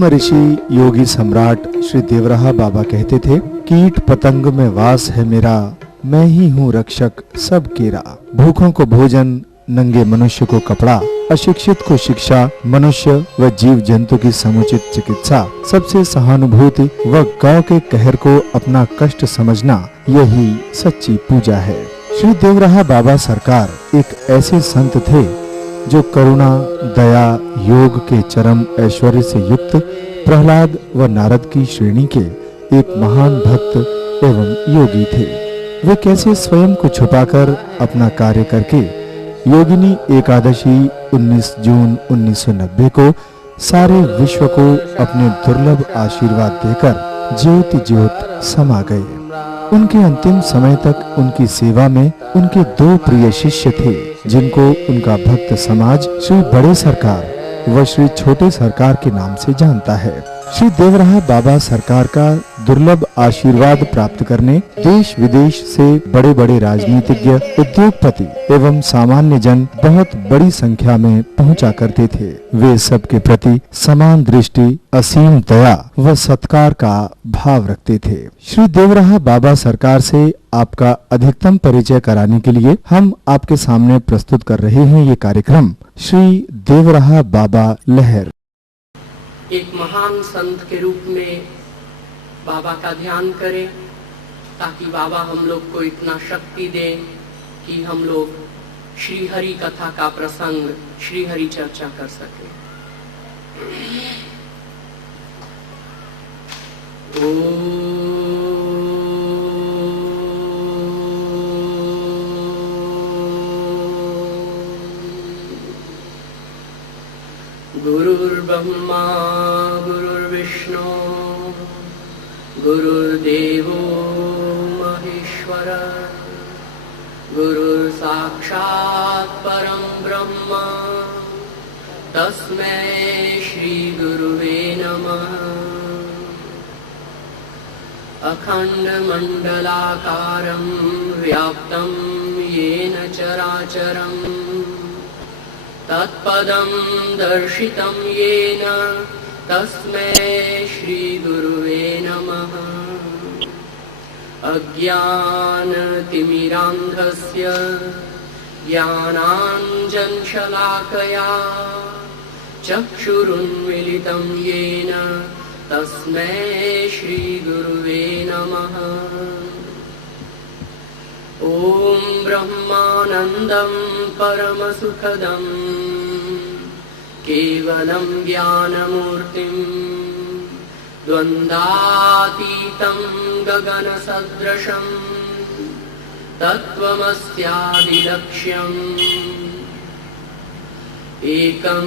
ब्रह्म ऋषि योगी सम्राट श्री देवराहा बाबा कहते थे, कीट पतंग में वास है मेरा, मैं ही हूँ रक्षक सब केरा। भूखों को भोजन, नंगे मनुष्य को कपड़ा, अशिक्षित को शिक्षा, मनुष्य व जीव जंतु की समुचित चिकित्सा, सबसे सहानुभूति व गौ के कहर को अपना कष्ट समझना, यही सच्ची पूजा है। श्री देवराहा बाबा सरकार एक ऐसे संत थे जो करुणा, दया, योग के चरम ऐश्वर्य से युक्त प्रहलाद व नारद की श्रेणी के एक महान भक्त एवं योगी थे। वे कैसे स्वयं को छुपाकर अपना कार्य करके योगिनी एकादशी 19 जून 1990 को सारे विश्व को अपने दुर्लभ आशीर्वाद देकर ज्योति ज्योत समा गए। उनके अंतिम समय तक उनकी सेवा में उनके 2 प्रिय शिष्य थे, जिनको उनका भक्त समाज श्री बड़े सरकार व श्री छोटे सरकार के नाम से जानता है। श्री देवराहा बाबा सरकार का दुर्लभ आशीर्वाद प्राप्त करने देश विदेश से बड़े बड़े राजनीतिज्ञ, उद्योगपति एवं सामान्य जन बहुत बड़ी संख्या में पहुंचा करते थे। वे सबके प्रति समान दृष्टि, असीम दया व सत्कार का भाव रखते थे। श्री देवराहा बाबा सरकार से आपका अधिकतम परिचय कराने के लिए हम आपके सामने प्रस्तुत कर रहे हैं ये कार्यक्रम श्री देवराहा बाबा लहर। एक महान संत के रूप में बाबा का ध्यान करें, ताकि बाबा हम लोग को इतना शक्ति दें कि हम लोग श्री हरि कथा का प्रसंग, श्री हरि चर्चा कर सकें। गुरुर्ब्रह्मा गुरुर्विष्णु गुरुर्देवो महेश्वर गुरुर्साक्षात् परं ब्रह्म तस्मै श्री गुरुवे नमः। अखण्डमण्डलाकारं व्याप्तं येन चराचरं तत्पदं दर्शितं येन तस्मै श्री गुरुवे नमः। अज्ञानतिमिरान्धस्य ज्ञानाञ्जनशलाकया चक्षुरुन्मीलितं येन तस्मै श्री गुरुवे नमः। ॐ ब्रह्मानन्दं परमसुखदं केवलं ज्ञानमूर्तिं द्वन्द्वातीतं गगनसदृशं तत्त्वमस्यादिलक्ष्यम् एकं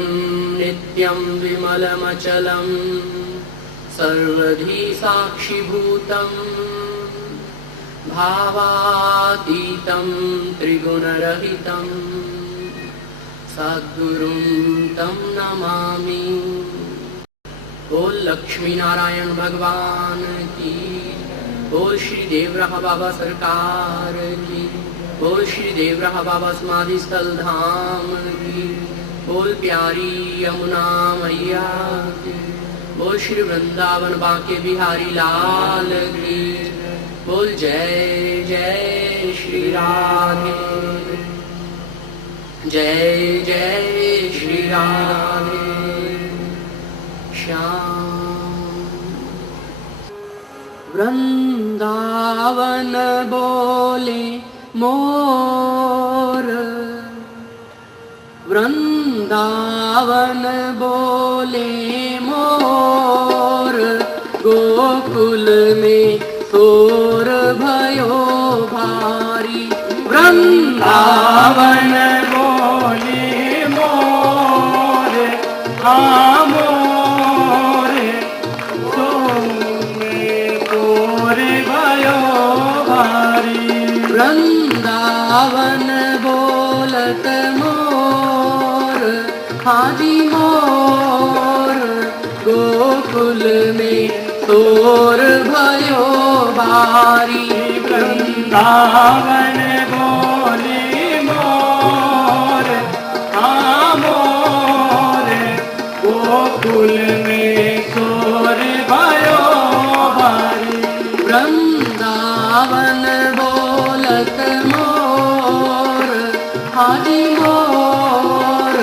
नित्यं विमलमचलं सर्वधी साक्षिभूतम् भावातीतं त्रिगुणरहितं सद्गुरुं तं नमामि। बोल लक्ष्मी नारायण भगवान की, बोल श्री देवराहा बाबा सरकार की, बोल श्री देवराहा बाबा समाधि स्थल धाम की, बोल प्यारी यमुना मैया की, बोल श्री वृंदावन बांके बिहारी लाल की, बोल जय जय श्री राधे, जय जय श्री राधे श्याम। वृंदावन बोले मोर, वृंदावन बोले मोर, गोकुल में शोर भयो भारी। वृंदावन बोले मोर, मोर शोर भयो भारी। वृंदावन बोलत मोर, हाजी मोर, गोकुल में शोर भयो भारी। वृंदावन बोले मोर, मोर गोकुल में हाजी मोर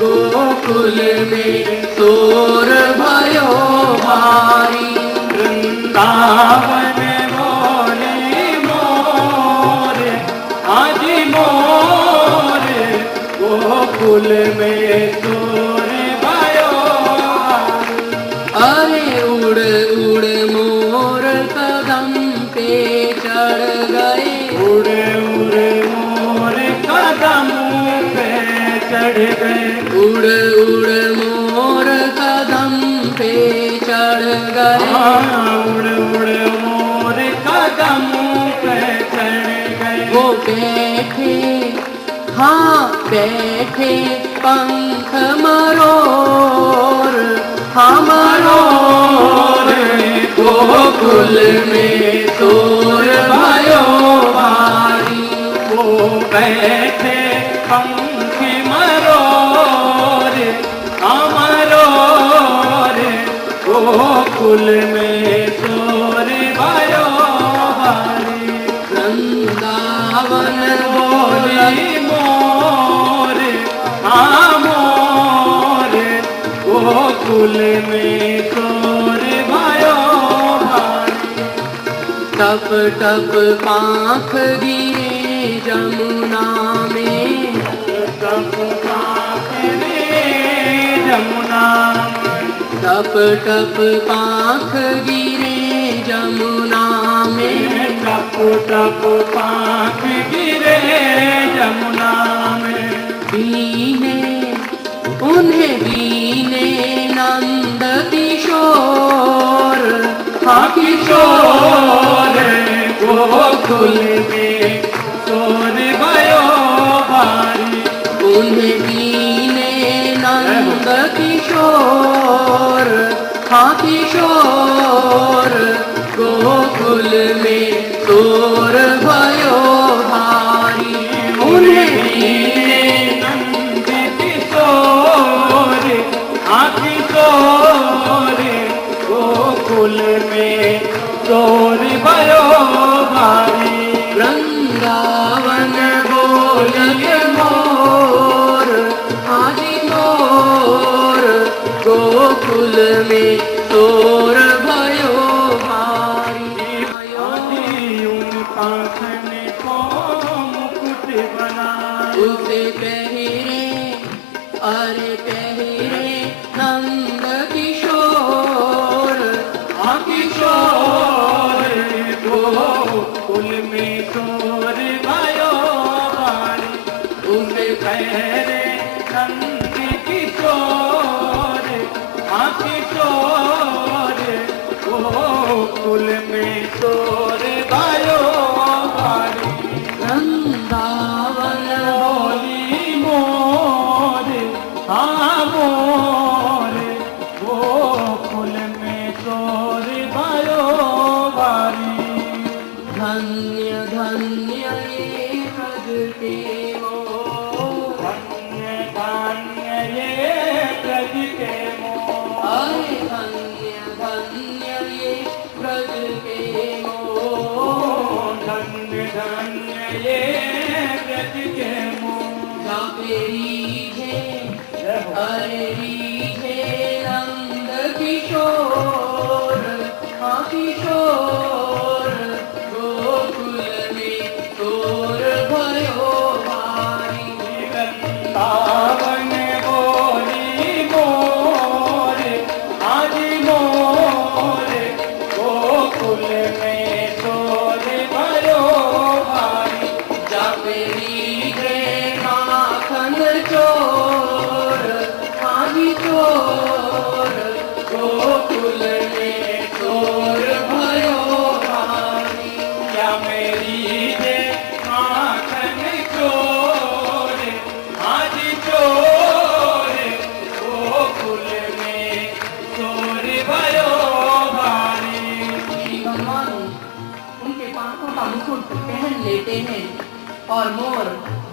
गोकुल में शोर भयो भारी वृंदावन बोले मोर हाजी मोर गोकुल में शोर भयो अरे उड़ उड़ मोर कदम पे चढ़ गए उड़ उड़ मोर कदम पे चढ़ गए उड़ उड़ मोर कदम पे चढ़ गए उड़ उड़ मोर कदम पे चढ़ गए वो बैठे हाँ बैठे पंख मरोर हाँ मरोर गोकुल में शोर भयो भारी वो बैठे पंख मरोर अमरोर गोकुल में शोर भयो भारी वृंदावन बोली मोर मोर गोकुल में शोर भयो भारी टप टप पाँख गिरे जमुना में तप रे जमुना टप टप पाँख गिरे जमुना में टप टप पाँख गिरे जमुना में बीने उन्हें बीने नंद किशोर हाँ किशोर गोकुल में शोर भयो भारी उन्हें बीने नंद किशोर हाँ किशोर गोकुल में शोर भयो भारी उन्हें बीने नंद किशोर किशोर गोकुल में शोर भयो भारी वृंदावन बोलिए मोर हाजी मोर गोकुल में शोर भयो भारी पाखन को मुकुट बना उसे पहरे अरे पहरे नंद किशोर किशोर गोकुल में शोर भयो भारी उसे पहरे नंद किशोर किशोर गोकुल में शोर भयो भारी वृंदावन बोली मोर मोर गोकुल में शोर भयो भारी धन्य धन्य ये ब्रज के मोर धन्य धन्य ये ब्रज के मोर अरे धन्य धन्य ये ब्रज के मोर धन्य धन्य ये ब्रज के मोर जापे रीझे अरे रीझे नंद किशोर हाँ किशोर गोकुल में शोर भयो भारी वृंदावन बोली मोर हाजी मोर गोकुल में शोर भयो भारी जापे रीझे माखन चोर हाजी चोर गोकुल में शोर भयो भारी क्या मेरी जे माखन चोर हाजी चोर गोकुल में शोर भयो भारी श्री भगवान उनके पांखों का मुकुट पहन लेते हैं और मोर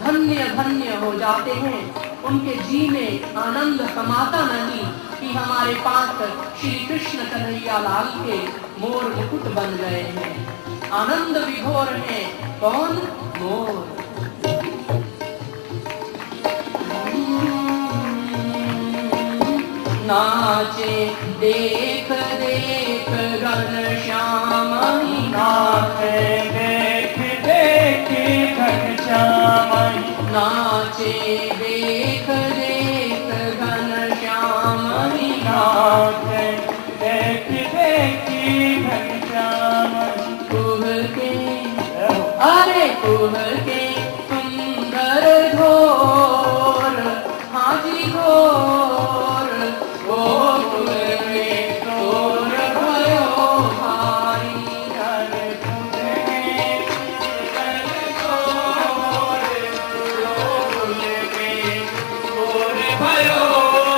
धन्य धन्य हो जाते हैं। उनके जी में आनंद समाता नहीं कि हमारे पांख श्री कृष्ण कन्हैया लाल के मोर मुकुट बन गए हैं। आनंद विभोर है कौन? मोर। नाचे देख देख घनश्याम नाचे देख देख घनश्याम नाचे देख देख घनश्याम नाचे देख देख घनश्याम कुह के अरे कुह के सुंदर घोर हाजी घोर गोकुल में चोर भयो भारी हर तुझे गोकुल में गोर भयो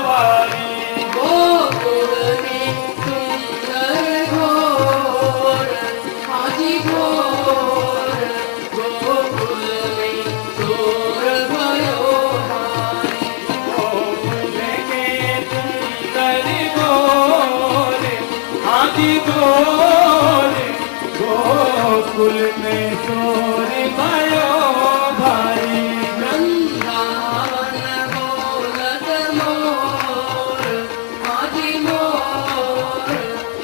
भारी गोकुल में सुंदर घोर हाजी घोर गोकुल में चोर भयो भारी गोकुल के सुंदर गोर हाथी गोर गोकुल में चोर भयो भारी वृंदावन बोलत मोर हाजी मोर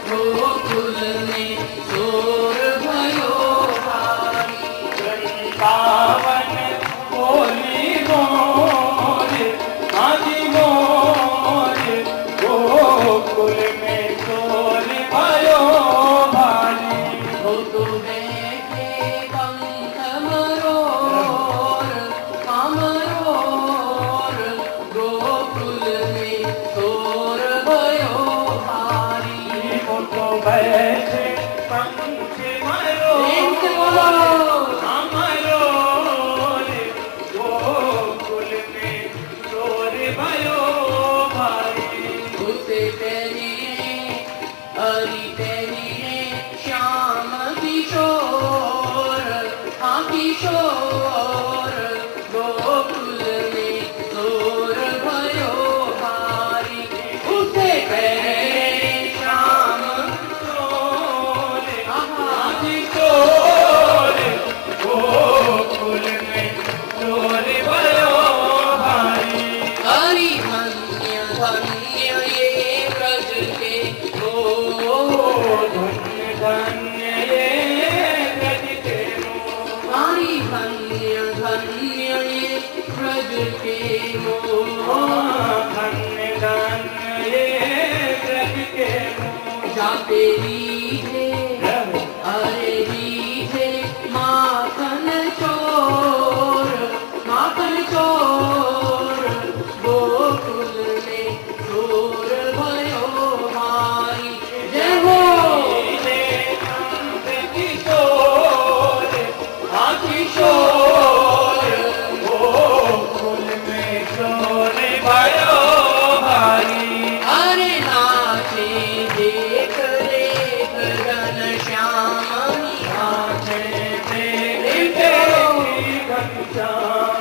गोकुल में चोर भयो भारी वृंदावन बोली मोर हाथी मोर गोकुल में चोर भयो भारी हो तो बैठे पंख मरोर अमरोर गोकुल में चोर भयो भारी वो तो बैठे पंख मरो प्रेम से बोलो हमारो गोकुल में चोर भयो भारी उसे तेरी हरि तेरी श्याम किशोर हाँ किशोर गोकुल में चोर भयो भारी उसे तेरे श्याम चोर आहा हाथी चोर गोकुल में चोर भयो भारी हरि धन्य धन्य ये ब्रज के धन्य धन्य ये ब्रज के मोह हरि धन्य धन्य ये ब्रज के मोह धन्य धन्य ये ब्रज के मोह जाते रीझे अरे रीझे माखन चोर गोकुल में चोर भयो भारी जय हो किशोर हाथी चोर गोकुल में चोर भयो भारी अरे नाचे देख देख घनश्याम नाचे देख देख घनश्याम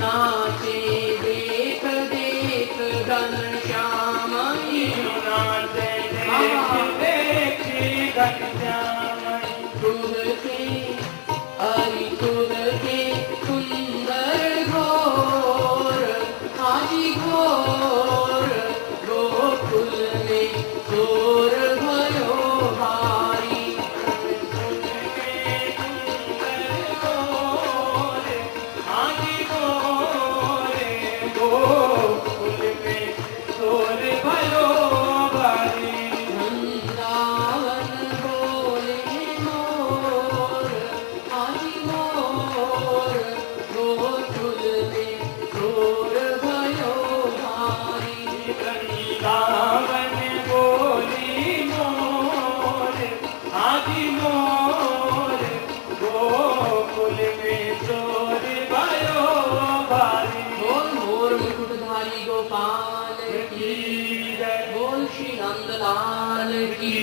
नाचे देख देख घनश्याम नाचे देख देख घनश्याम खुद के हरि खुद के सुंदर घोर हाजी घोर गोकुल में चोर भयो भारी वृंदावन बोले मोर हाजी मोर गोकुल में चोर भयो भारी बोल मोर मुकुटधारी गोपाल की बोल श्री नंदलाल की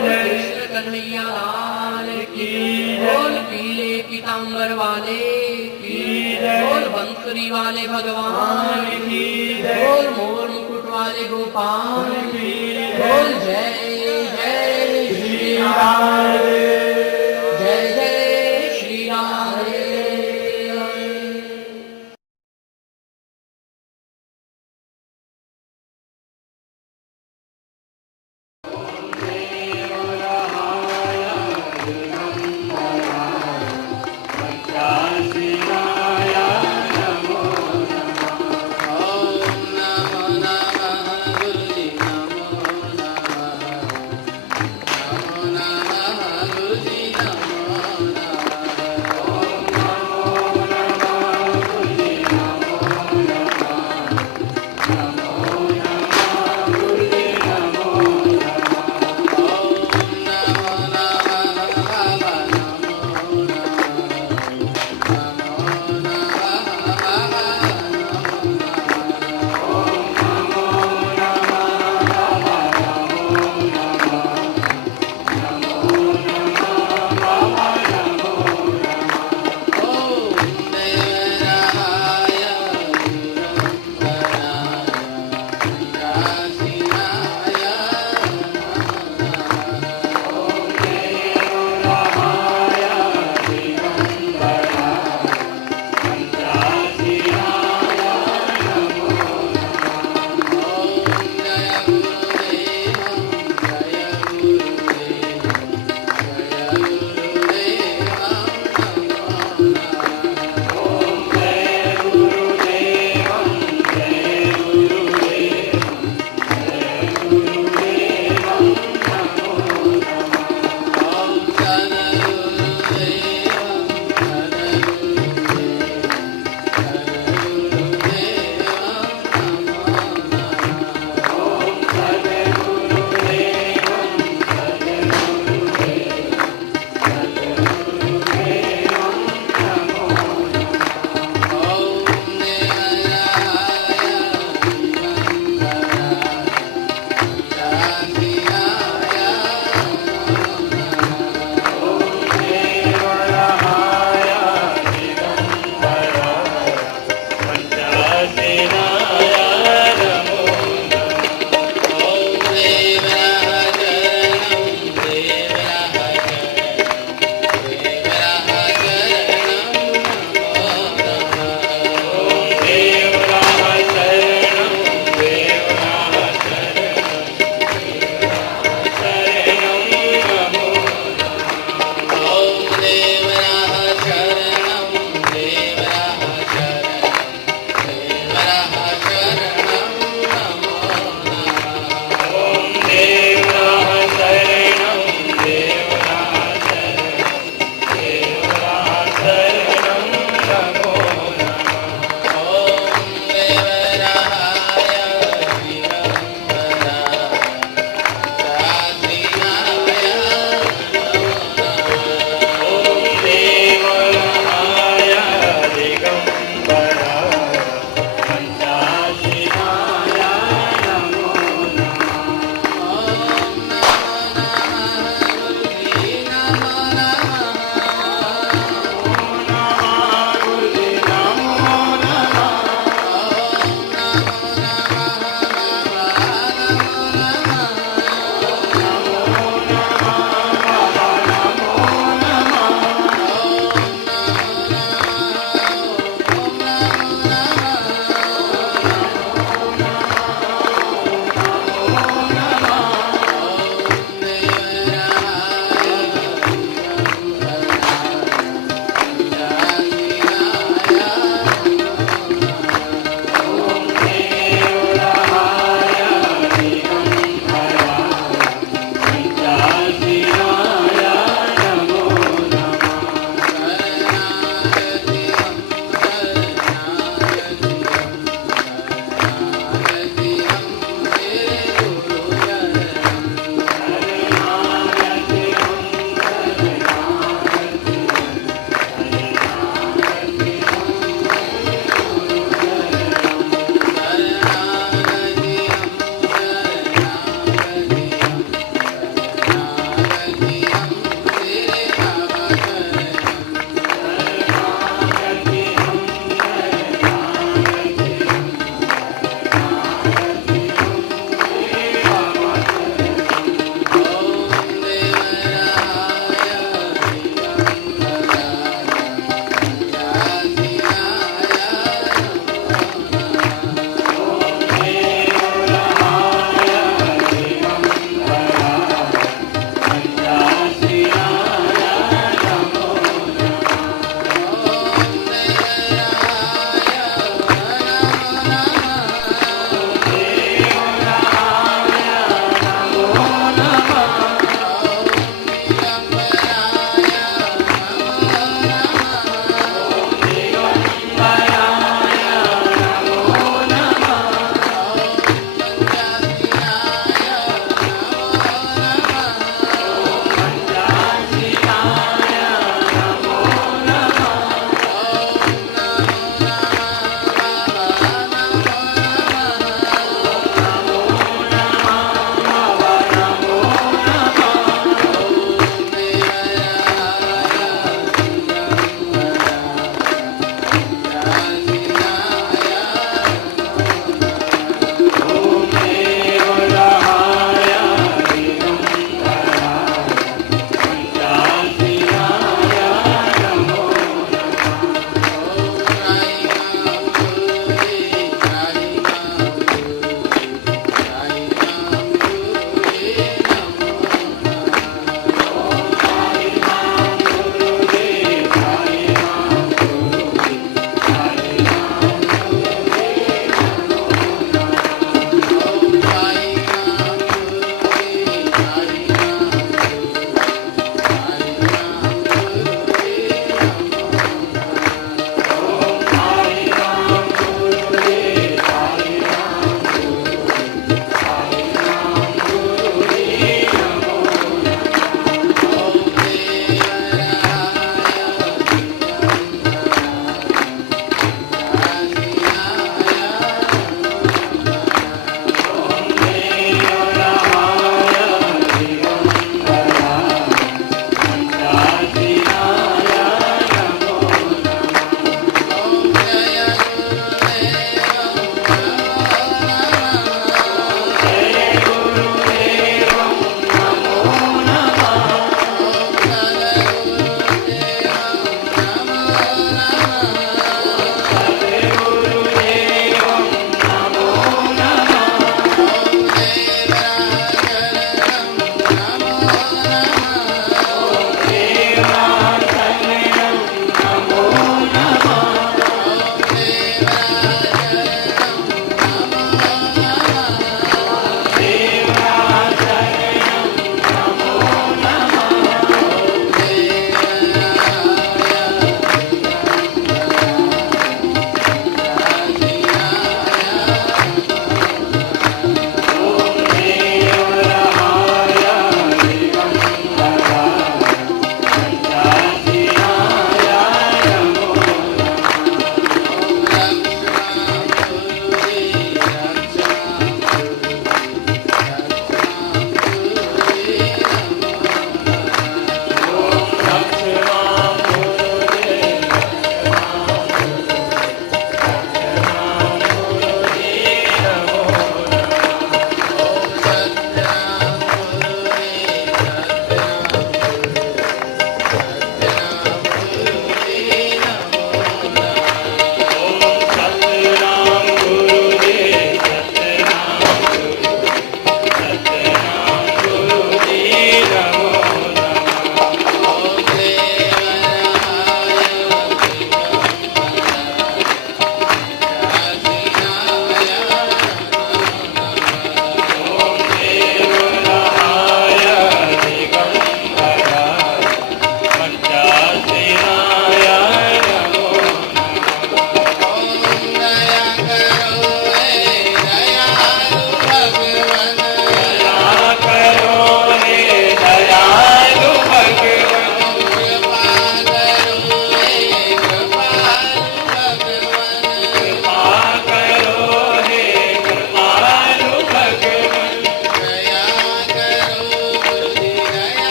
बोल कृष्ण कन्हैया लाल की बोल पीले पीतांबर वाले की बोल बंसुरी वाले भगवान की बोल मोर मुकुट वाले गोपाल की बोल जय जय श्री राम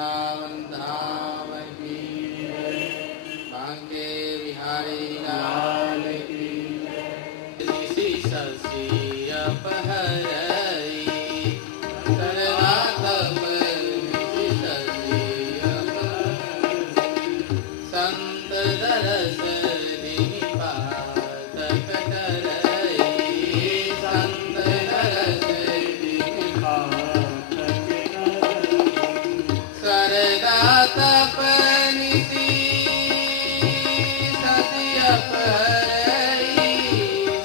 वृंदावन धाम की बांके बिहारी लाल की ऋषि शशि अपहरई करवा तप ऋषि शशि अपहरई संत दरस दिनि पातक करई संत दरस दिनि पातक करई सरदा तपनिसी शशि अपहरई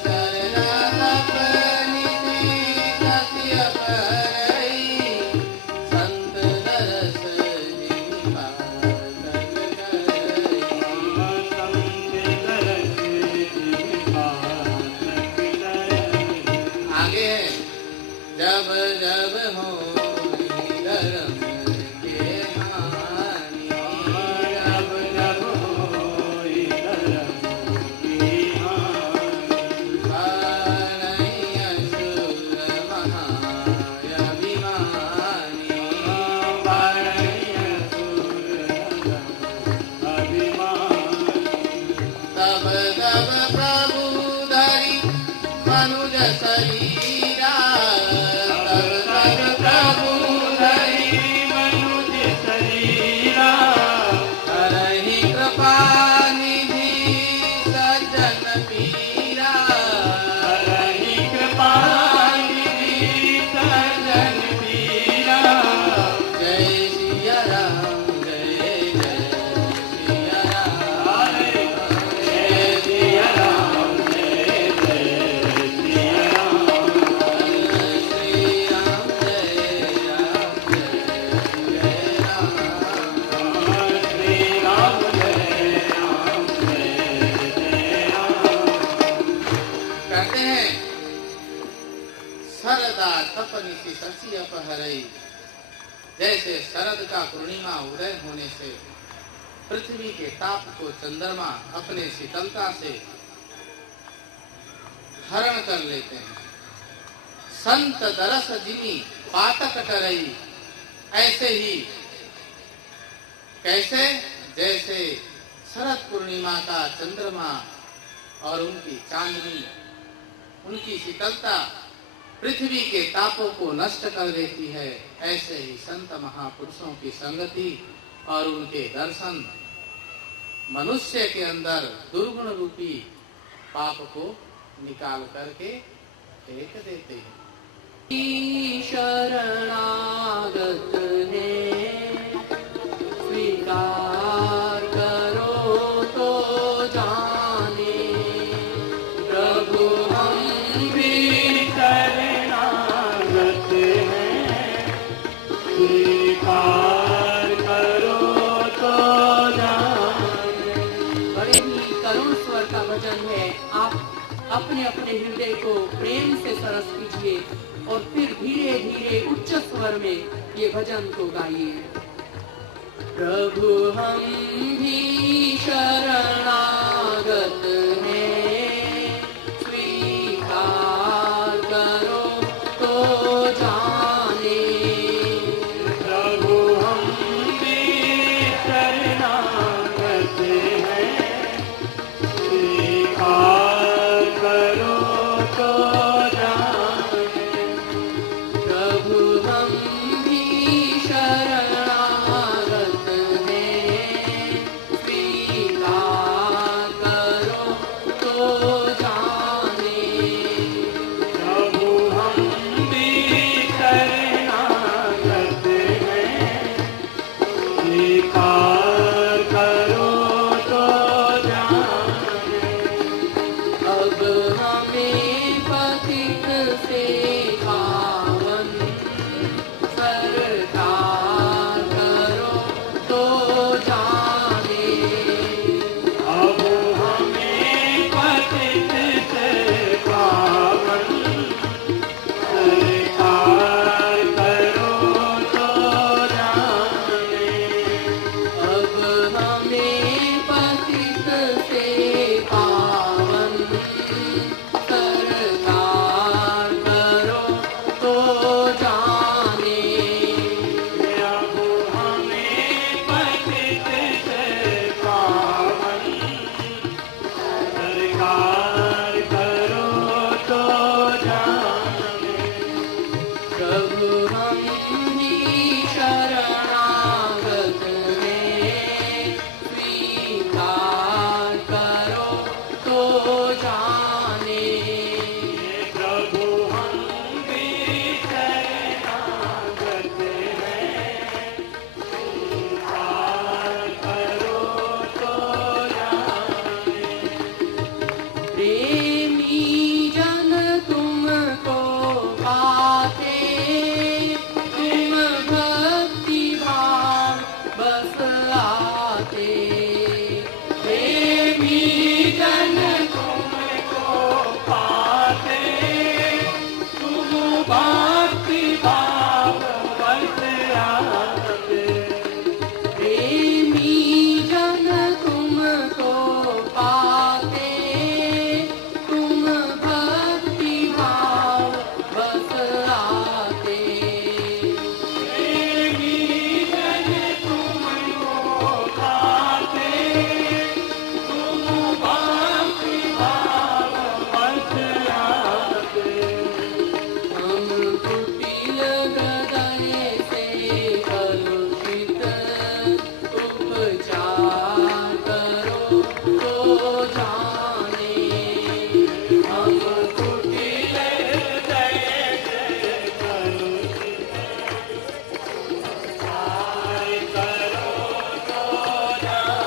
सरदा तपनिसी शशि अपहरई संत दरस दिनि पातक करई आगे है जब जब हो धर्म के हानि जब जब होई धर्म की हानि पारई असुर महायभिमानी पारई असुर अभिमानी तब तब प्रभु धरि मनुज शरीरा तब तब प्रभु धरि मनुज शरीरा करहि कृपा निधि सज्जन पीरा करहि कृपा निधि सज्जन पीरा जय सिया राम जय जय सिया राम जय सिया राम जय जय सिया राम श्री राम जय राम जय जय राम श्री राम जय राम जय जय राम कहते हैं शरदा तपनिसी शशि अपहरई जैसे शरद का पूर्णिमा उदय होने से पृथ्वी के ताप को चंद्रमा अपने शीतलता से हरण कर लेते हैं संत दरस जिनी पातक करई ऐसे ही कैसे जैसे शरद पूर्णिमा का चंद्रमा और उनकी चांदनी उनकी शीतलता पृथ्वी के तापों को नष्ट कर देती है ऐसे ही संत महापुरुषों की संगति और उनके दर्शन मनुष्य के अंदर दुर्गुण रूपी पाप को निकाल करके फेंक देते हैं शरणागत है स्वीकार करो तो जाने प्रभु हम भी शरणागत हैं स्वीकार करो तो जाने। बड़े ही करुण स्वर का भजन है। आप अपने अपने हृदय को प्रेम से सरस कीजिए और फिर धीरे धीरे उच्च स्वर में ये भजन को गाइए। प्रभु हम भी शरणागत हैं स्वीकार करो तो जाने प्रभु हम भी शरणागत हैं स्वीकार करो तो जाने प्रभु हम भी शरणागत हैं स्वीकार बस आते। प्रेमी जन तुमको पाते, तुम भक्ति भाव बस आते। प्रेमी जन तुमको पाते, तुम भक्ति भाव बस आते। प्रेमी जन तुमको पाते, तुम भक्ति भाव बस आते। हम कुटिल हृदय से कलुषित उपचार करो तो जाने। हम कुटिल हृदय से कलुषित उपचार करो तो जाने।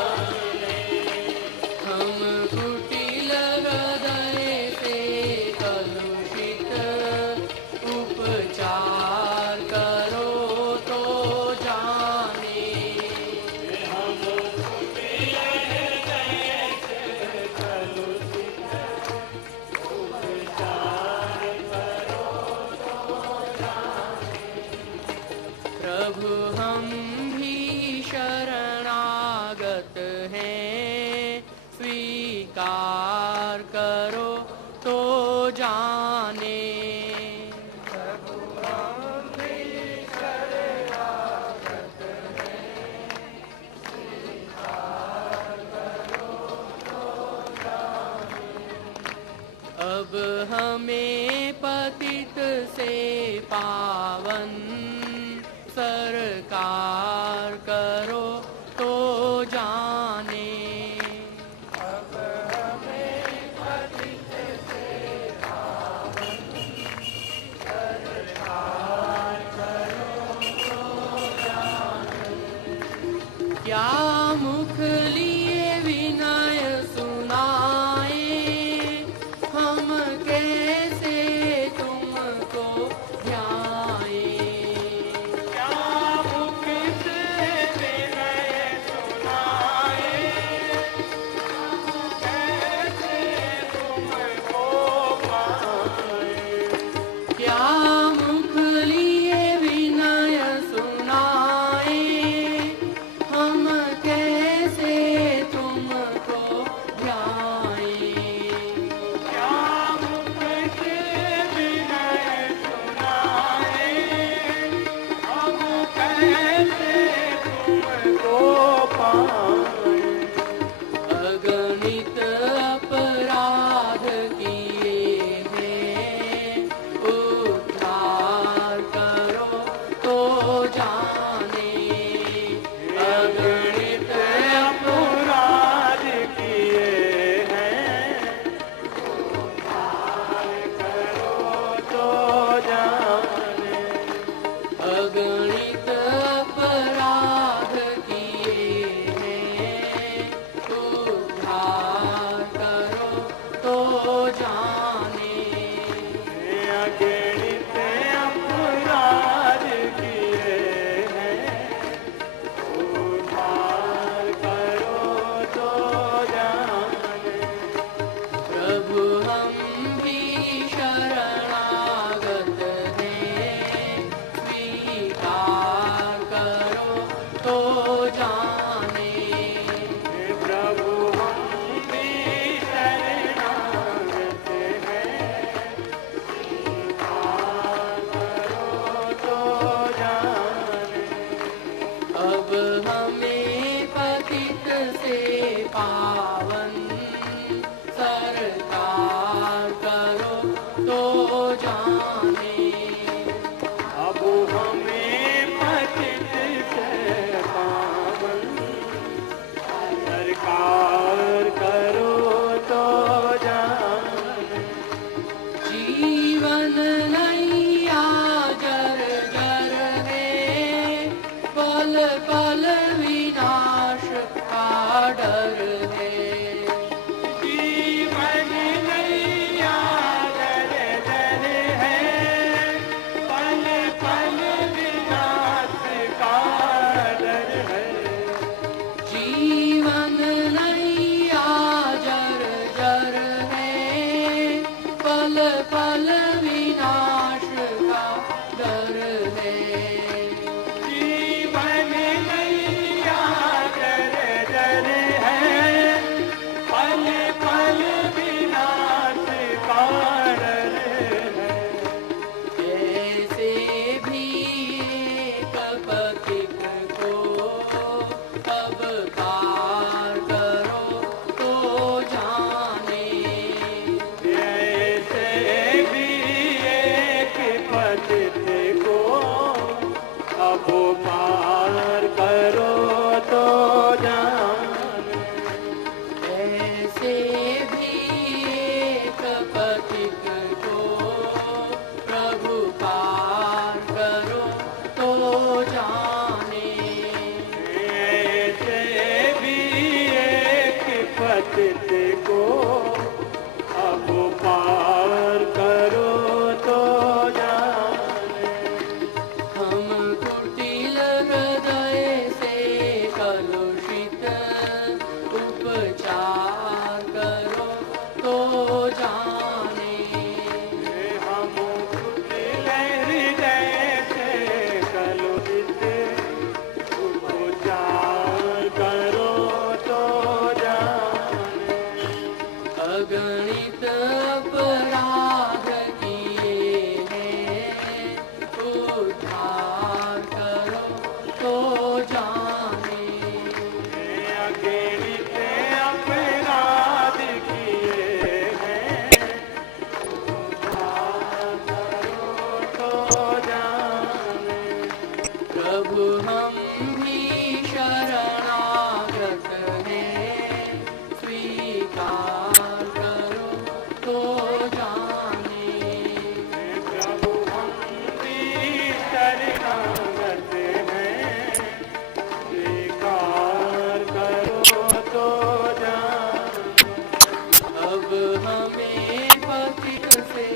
हम कुटिल हृदय से कलुषित उपचार करो तो जाने। हम कुटिल हृदय से कलुषित उपचार करो तो जाने। प्रभु हम भी शरणागत हैं, स्वीकार करो तो जाने। अब हमें पतित से पावन सरकार करो तो जाने। क्या मुख लिए विनय सुनाए, हम कैसे तुमको ध्याए। क्या मुख से विनय सुनाए, कैसे तुमको पाए। क्या मुख लिए विनय सुनाए, हम कैसे तुमको ध्याए। क्या मुख से विनय सुनाए, हम कैसे तुमको पाए। अगणित अपराध किए हैं, उद्धार करो तो जाने। अगणित अपराध किए हैं, उद्धार करो तो जाने। अगणित अपराध किए हैं, उद्धार करो तो जाने। अगणित अपराध किए हैं, उद्धार करो तो जाने। प्रभु हम भी शरणागत हैं, स्वीकार करो तो जाने। प्रभु हम भी शरणागत हैं, स्वीकार करो तो जाने। अब हमें पतित से पावन सरकार करो तो जाने। अब हमें पतित से पावन सरकार करो तो जाने। जीवन नैया जर जर है, पल पल विनाश का डर है। तो जाने। प्रभु हम भी शरणागत हैं, स्वीकार करो तो जाने। अब हमें पथिक से